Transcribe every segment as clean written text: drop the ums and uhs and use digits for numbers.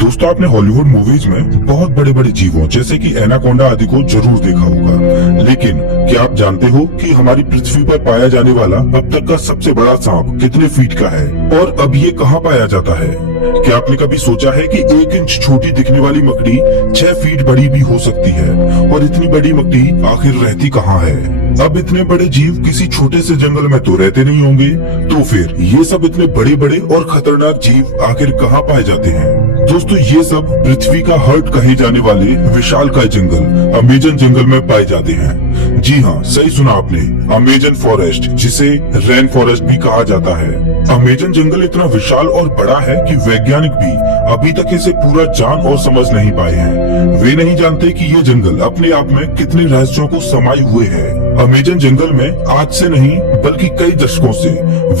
दोस्तों, आपने Hollywood movies में बहुत बड़े बड़े जीवों जैसे कि एनाकोंडा आदि को जरूर देखा होगा, लेकिन क्या आप जानते हो कि हमारी पृथ्वी पर पाया जाने वाला अब तक का सबसे बड़ा सांप कितने फीट का है और अब ये कहाँ पाया जाता है? क्या आपने कभी सोचा है कि 1 इंच छोटी दिखने वाली मकड़ी 6 फीट बड़ी भी हो सकती है? और इतनी बड़ी मकड़ी आखिर रहती कहाँ है? अब इतने बड़े जीव किसी छोटे से जंगल में तो रहते नहीं होंगे, तो फिर ये सब इतने बड़े बड़े और खतरनाक जीव आखिर कहाँ पाए जाते हैं? दोस्तों, ये सब पृथ्वी का हार्ट कहे जाने वाले विशालकाय जंगल अमेजन जंगल में पाए जाते हैं। जी हाँ, सही सुना आपने, अमेजन फॉरेस्ट, जिसे रेन फॉरेस्ट भी कहा जाता है। अमेजन जंगल इतना विशाल और बड़ा है कि वैज्ञानिक भी अभी तक इसे पूरा जान और समझ नहीं पाए हैं। वे नहीं जानते कि ये जंगल अपने आप में कितने रहस्यों को समाये हुए है। अमेजन जंगल में आज से नहीं बल्कि कई दशकों से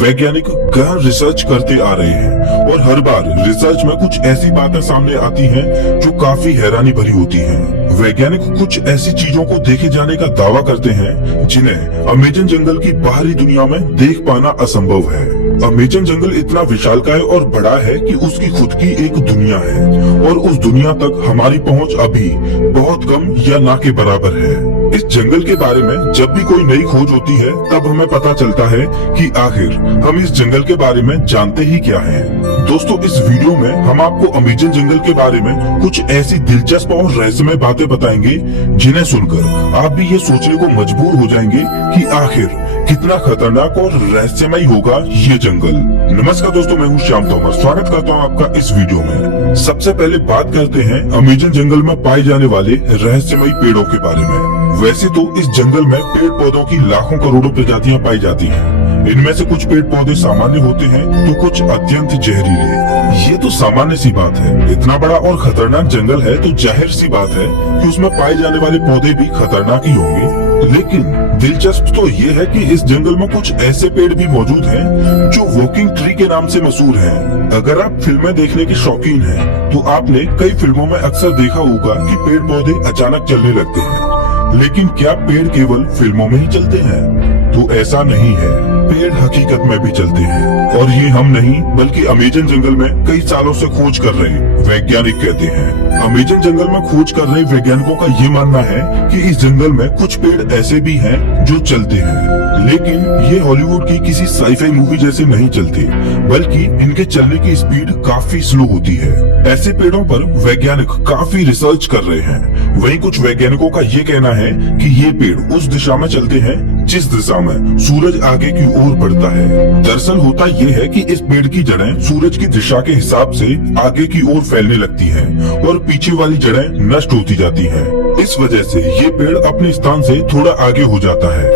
वैज्ञानिक गहन रिसर्च करते आ रहे हैं और हर बार रिसर्च में कुछ ऐसी बातें सामने आती हैं जो काफी हैरानी भरी होती हैं। वैज्ञानिक कुछ ऐसी चीजों को देखे जाने का दावा करते हैं जिन्हें अमेजन जंगल की बाहरी दुनिया में देख पाना असंभव है। अमेजन जंगल इतना विशालकाय और बड़ा है कि उसकी खुद की एक दुनिया है और उस दुनिया तक हमारी पहुंच अभी बहुत कम या ना के बराबर है। इस जंगल के बारे में जब भी कोई नई खोज होती है तब हमें पता चलता है कि आखिर हम इस जंगल के बारे में जानते ही क्या हैं। दोस्तों, इस वीडियो में हम आपको अमेजन जंगल के बारे में कुछ ऐसी दिलचस्प और रहस्यमय बातें बताएंगे जिन्हें सुनकर आप भी ये सोचने को मजबूर हो जाएंगे कि आखिर कितना खतरनाक और रहस्यमय होगा ये जंगल। नमस्कार दोस्तों, मैं हूँ श्याम तोमर, स्वागत करता हूँ आपका इस वीडियो में। सबसे पहले बात करते हैं अमेजन जंगल में पाए जाने वाले रहस्यमय पेड़ों के बारे में। वैसे तो इस जंगल में पेड़ पौधों की लाखों करोड़ों प्रजातियां पाई जाती हैं। इनमें से कुछ पेड़ पौधे सामान्य होते हैं तो कुछ अत्यंत जहरीले। ये तो सामान्य सी बात है, इतना बड़ा और खतरनाक जंगल है तो जाहिर सी बात है कि उसमें पाए जाने वाले पौधे भी खतरनाक ही होंगे। लेकिन दिलचस्प तो ये है कि इस जंगल में कुछ ऐसे पेड़ भी मौजूद हैं जो वॉकिंग ट्री के नाम से मशहूर हैं। अगर आप फिल्में देखने के शौकीन हैं, तो आपने कई फिल्मों में अक्सर देखा होगा कि पेड़ पौधे अचानक चलने लगते हैं। लेकिन क्या पेड़ केवल फिल्मों में ही चलते हैं? तो ऐसा नहीं है, पेड़ हकीकत में भी चलते हैं और ये हम नहीं बल्कि अमेजन जंगल में कई सालों से खोज कर रहे वैज्ञानिक कहते हैं। अमेजन जंगल में खोज कर रहे वैज्ञानिकों का ये मानना है कि इस जंगल में कुछ पेड़ ऐसे भी हैं जो चलते हैं, लेकिन ये हॉलीवुड की किसी साइफाई मूवी जैसे नहीं चलते, बल्कि इनके चलने की स्पीड काफी स्लो होती है। ऐसे पेड़ों पर वैज्ञानिक काफी रिसर्च कर रहे हैं। वहीं कुछ वैज्ञानिकों का ये कहना है कि ये पेड़ उस दिशा में चलते हैं जिस दिशा में सूरज आगे की ओर बढ़ता है। दरअसल होता ये है कि इस पेड़ की जड़ें सूरज की दिशा के हिसाब से आगे की ओर फैलने लगती हैं और पीछे वाली जड़ें नष्ट होती जाती हैं। इस वजह से ये पेड़ अपने स्थान से थोड़ा आगे हो जाता है।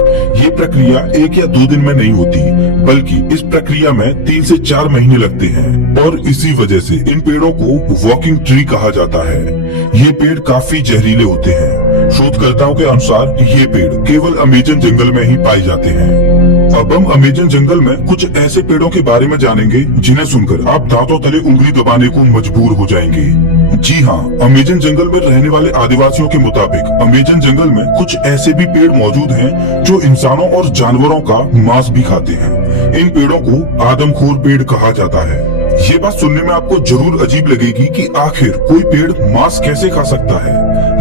ये प्रक्रिया 1 या 2 दिन में नहीं होती, बल्कि इस प्रक्रिया में 3 से 4 महीने लगते हैं और इसी वजह से इन पेड़ों को वॉकिंग ट्री कहा जाता है। ये पेड़ काफी जहरीले होते हैं। शोधकर्ताओं के अनुसार ये पेड़ केवल अमेजन जंगल में ही पाए जाते हैं। अब हम अमेजन जंगल में कुछ ऐसे पेड़ों के बारे में जानेंगे जिन्हें सुनकर आप दांतों तले उंगली दबाने को मजबूर हो जाएंगे। जी हाँ, अमेजन जंगल में रहने वाले आदिवासियों के मुताबिक अमेजन जंगल में कुछ ऐसे भी पेड़ मौजूद हैं जो इंसानों और जानवरों का मांस भी खाते हैं। इन पेड़ों को आदमखोर पेड़ कहा जाता है। ये बात सुनने में आपको जरूर अजीब लगेगी कि आखिर कोई पेड़ मांस कैसे खा सकता है,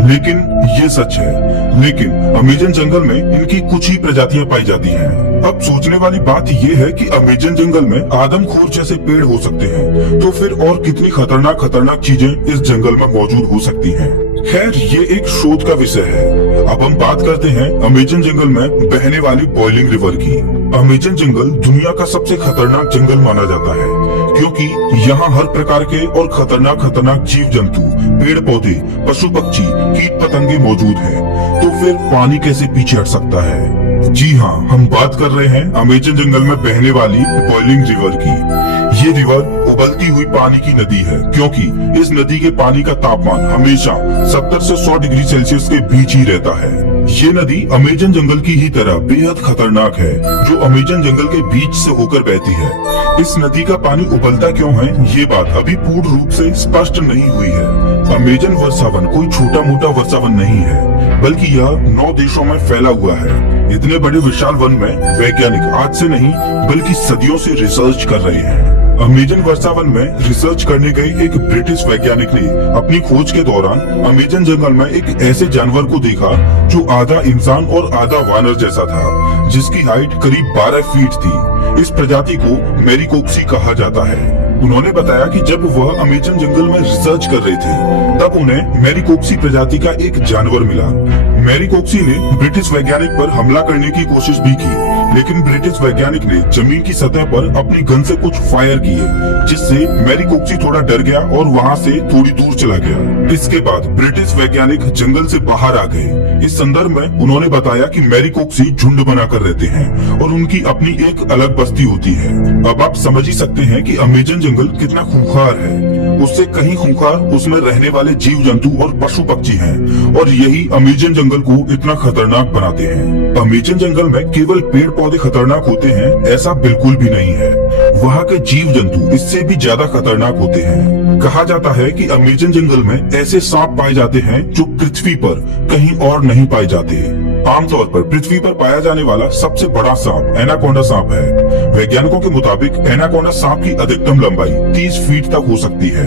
लेकिन ये सच है। लेकिन अमेजन जंगल में इनकी कुछ ही प्रजातियां पाई जाती हैं। अब सोचने वाली बात ये है कि अमेजन जंगल में आदमखोर जैसे पेड़ हो सकते हैं, तो फिर और कितनी खतरनाक चीजें इस जंगल में मौजूद हो सकती हैं। खैर, ये एक शोध का विषय है। अब हम बात करते हैं अमेजन जंगल में बहने वाली बॉइलिंग रिवर की। अमेजन जंगल दुनिया का सबसे खतरनाक जंगल माना जाता है क्योंकि यहाँ हर प्रकार के और खतरनाक जीव जंतु, पेड़ पौधे, पशु पक्षी, कीट पतंगे मौजूद हैं। तो फिर पानी कैसे पीछे हट सकता है? जी हाँ, हम बात कर रहे हैं अमेजन जंगल में बहने वाली बॉइलिंग रिवर की। ये रिवर उबलती हुई पानी की नदी है क्योंकि इस नदी के पानी का तापमान हमेशा 70 से 100 डिग्री सेल्सियस के बीच ही रहता है। ये नदी अमेजन जंगल की ही तरह बेहद खतरनाक है, जो अमेजन जंगल के बीच से होकर बहती है। इस नदी का पानी उबलता क्यों है, ये बात अभी पूर्ण रूप से स्पष्ट नहीं हुई है। अमेजन वर्षावन कोई छोटा मोटा वर्षावन नहीं है, बल्कि यह 9 देशों में फैला हुआ है। इतने बड़े विशाल वन में वैज्ञानिक आज से नहीं बल्कि सदियों से रिसर्च कर रहे हैं। अमेजन वर्षा वन में रिसर्च करने गए एक ब्रिटिश वैज्ञानिक ने अपनी खोज के दौरान अमेजन जंगल में एक ऐसे जानवर को देखा जो आधा इंसान और आधा वानर जैसा था, जिसकी हाइट करीब 12 फीट थी। इस प्रजाति को मैरीकोप्सी कहा जाता है। उन्होंने बताया कि जब वह अमेजन जंगल में रिसर्च कर रहे थे तब उन्हें मैरीकोप्सी प्रजाति का एक जानवर मिला। मैरीकोप्सी ने ब्रिटिश वैज्ञानिक पर हमला करने की कोशिश भी की, लेकिन ब्रिटिश वैज्ञानिक ने जमीन की सतह पर अपनी गन से कुछ फायर किए, जिससे मैरीकोप्सी थोड़ा डर गया और वहां से थोड़ी दूर चला गया। इसके बाद ब्रिटिश वैज्ञानिक जंगल से बाहर आ गए। इस संदर्भ में उन्होंने बताया कि मैरीकोप्सी झुंड बनाकर रहते हैं और उनकी अपनी एक अलग बस्ती होती है। अब आप समझ ही सकते हैं कि अमेजन जंगल कितना खूंखार है। उससे कहीं खूंखार उसमें रहने वाले जीव जंतु और पशु पक्षी हैं, और यही अमेजन जंगल को इतना खतरनाक बनाते हैं। अमेजन जंगल में केवल पेड़ पौधे खतरनाक होते हैं ऐसा बिल्कुल भी नहीं है। वहाँ के जीव जंतु इससे भी ज्यादा खतरनाक होते हैं। कहा जाता है कि अमेजन जंगल में ऐसे सांप पाए जाते हैं जो पृथ्वी पर कहीं और नहीं पाए जाते। आमतौर पर पृथ्वी पर पाया जाने वाला सबसे बड़ा सांप एनाकोंडा सांप है। वैज्ञानिकों के मुताबिक एनाकोंडा सांप की अधिकतम लंबाई 30 फीट तक हो सकती है,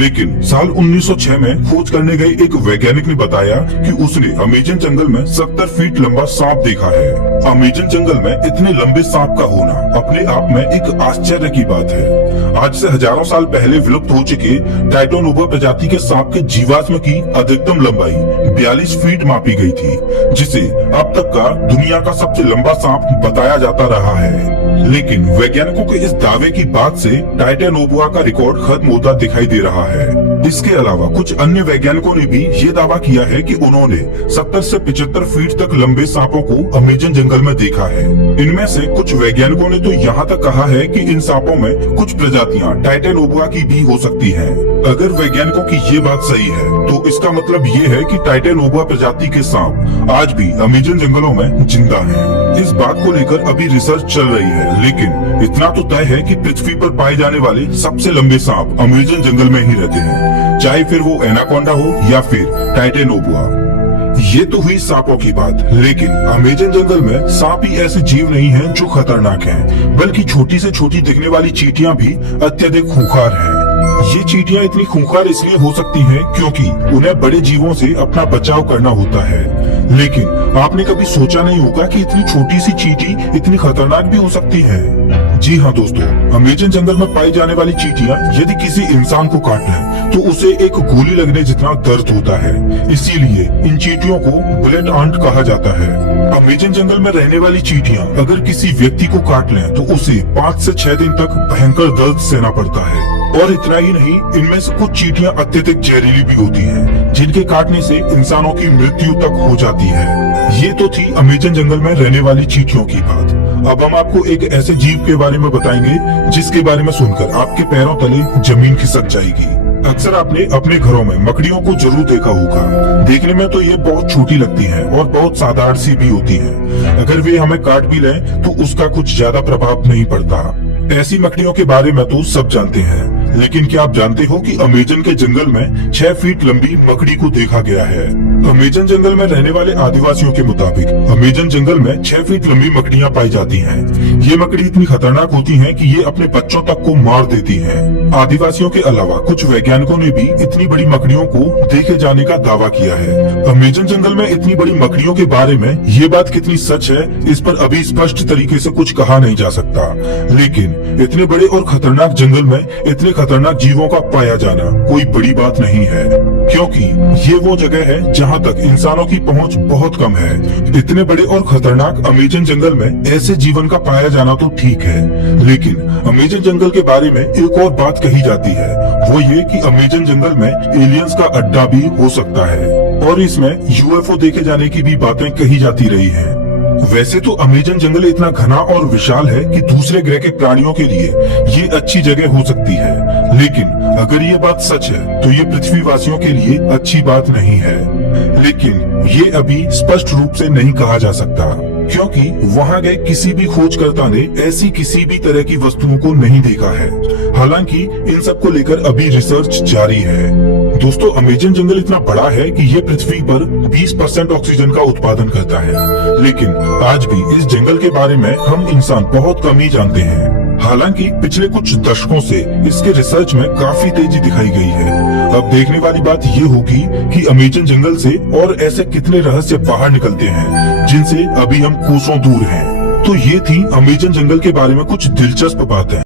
लेकिन साल 1906 में खोज करने गए एक वैज्ञानिक ने बताया कि उसने अमेजन जंगल में 70 फीट लंबा सांप देखा है। अमेजन जंगल में इतने लंबे सांप का होना अपने आप में एक आश्चर्य की बात है। आज से हजारों साल पहले विलुप्त हो चुके टाइटोनोवा प्रजाति के सांप के जीवाश्म की अधिकतम लंबाई 42 फीट मापी गई थी, जिसे अब तक का दुनिया का सबसे लंबा सांप बताया जाता रहा है। लेकिन वैज्ञानिकों के इस दावे की बात से टाइटोनोवा का रिकॉर्ड खत्म होता दिखाई दे रहा है। इसके अलावा कुछ अन्य वैज्ञानिकों ने भी ये दावा किया है कि उन्होंने 70 से 75 फीट तक लंबे सांपों को अमेजन जंगल में देखा है। इनमें से कुछ वैज्ञानिकों ने तो यहाँ तक कहा है कि इन सांपों में कुछ प्रजातियाँ टाइटोनोवा की भी हो सकती हैं। अगर वैज्ञानिकों की ये बात सही है तो इसका मतलब ये है कि टाइटोनोवा प्रजाति के सांप आज भी अमेजन जंगलों में जिंदा हैं। इस बात को लेकर अभी रिसर्च चल रही है, लेकिन इतना तो तय है कि पृथ्वी पर पाए जाने वाले सबसे लंबे सांप अमेजन जंगल में ही रहते हैं, चाहे फिर वो एनाकोंडा हो या फिर टाइटोनोवा। ये तो हुई सांपों की बात, लेकिन अमेजन जंगल में सांप ही ऐसे जीव नहीं हैं जो खतरनाक हैं, बल्कि छोटी से छोटी दिखने वाली चींटियां भी अत्यधिक खूंखार हैं। ये चींटियां इतनी खूंखार इसलिए हो सकती हैं क्योंकि उन्हें बड़े जीवों से अपना बचाव करना होता है। लेकिन आपने कभी सोचा नहीं होगा कि इतनी छोटी सी चींटी इतनी खतरनाक भी हो सकती है। जी हाँ दोस्तों, अमेजन जंगल में पाई जाने वाली चींटियां यदि किसी इंसान को काट लें तो उसे एक गोली लगने जितना दर्द होता है। इसीलिए इन चींटियों को बुलेट आंट कहा जाता है। अमेजन जंगल में रहने वाली चींटियां अगर किसी व्यक्ति को काट लें तो उसे 5 से 6 दिन तक भयंकर दर्द सहना पड़ता है। और इतना ही नहीं, इनमें से कुछ चींटियां अत्यधिक जहरीली भी होती हैं, जिनके काटने से इंसानों की मृत्यु तक हो जाती है। ये तो थी अमेजन जंगल में रहने वाली चींटियों की बात। अब हम आपको एक ऐसे जीव के बारे में बताएंगे जिसके बारे में सुनकर आपके पैरों तले जमीन खिसक जाएगी। अक्सर आपने अपने घरों में मकड़ियों को जरूर देखा होगा। देखने में तो ये बहुत छोटी लगती हैं और बहुत साधारण सी भी होती हैं। अगर वे हमें काट भी लें तो उसका कुछ ज्यादा प्रभाव नहीं पड़ता। ऐसी मकड़ियों के बारे में तो सब जानते हैं, लेकिन क्या आप जानते हो कि अमेजन के जंगल में 6 फीट लंबी मकड़ी को देखा गया है। अमेजन जंगल में रहने वाले आदिवासियों के मुताबिक अमेजन जंगल में 6 फीट लंबी मकड़ियां पाई जाती हैं। ये मकड़ी इतनी खतरनाक होती हैं कि ये अपने बच्चों तक को मार देती हैं। आदिवासियों के अलावा कुछ वैज्ञानिकों ने भी इतनी बड़ी मकड़ियों को देखे जाने का दावा किया है। अमेजन जंगल में इतनी बड़ी मकड़ियों के बारे में ये बात कितनी सच है, इस पर अभी स्पष्ट तरीके से कुछ कहा नहीं जा सकता। लेकिन इतने बड़े और खतरनाक जंगल में इतने खतरनाक जीवों का पाया जाना कोई बड़ी बात नहीं है, क्योंकि ये वो जगह है जहाँ तक इंसानों की पहुँच बहुत कम है। इतने बड़े और खतरनाक अमेजन जंगल में ऐसे जीवन का पाया जाना तो ठीक है, लेकिन अमेजन जंगल के बारे में एक और बात कही जाती है, वो ये कि अमेजन जंगल में एलियंस का अड्डा भी हो सकता है और इसमें यूएफओ देखे जाने की भी बातें कही जाती रही हैं। वैसे तो अमेजन जंगल इतना घना और विशाल है कि दूसरे ग्रह के प्राणियों के लिए ये अच्छी जगह हो सकती है, लेकिन अगर ये बात सच है तो ये पृथ्वी वासियों के लिए अच्छी बात नहीं है। लेकिन ये अभी स्पष्ट रूप से नहीं कहा जा सकता। क्योंकि वहां गए किसी भी खोजकर्ता ने ऐसी किसी भी तरह की वस्तुओं को नहीं देखा है। हालांकि इन सब को लेकर अभी रिसर्च जारी है। दोस्तों, अमेजन जंगल इतना बड़ा है कि ये पृथ्वी पर 20% ऑक्सीजन का उत्पादन करता है, लेकिन आज भी इस जंगल के बारे में हम इंसान बहुत कम ही जानते हैं। हालांकि पिछले कुछ दशकों से इसके रिसर्च में काफी तेजी दिखाई गई है। अब देखने वाली बात ये होगी कि अमेजन जंगल से और ऐसे कितने रहस्य बाहर निकलते हैं जिनसे अभी हम कोसों दूर हैं। तो ये थी अमेजन जंगल के बारे में कुछ दिलचस्प बातें।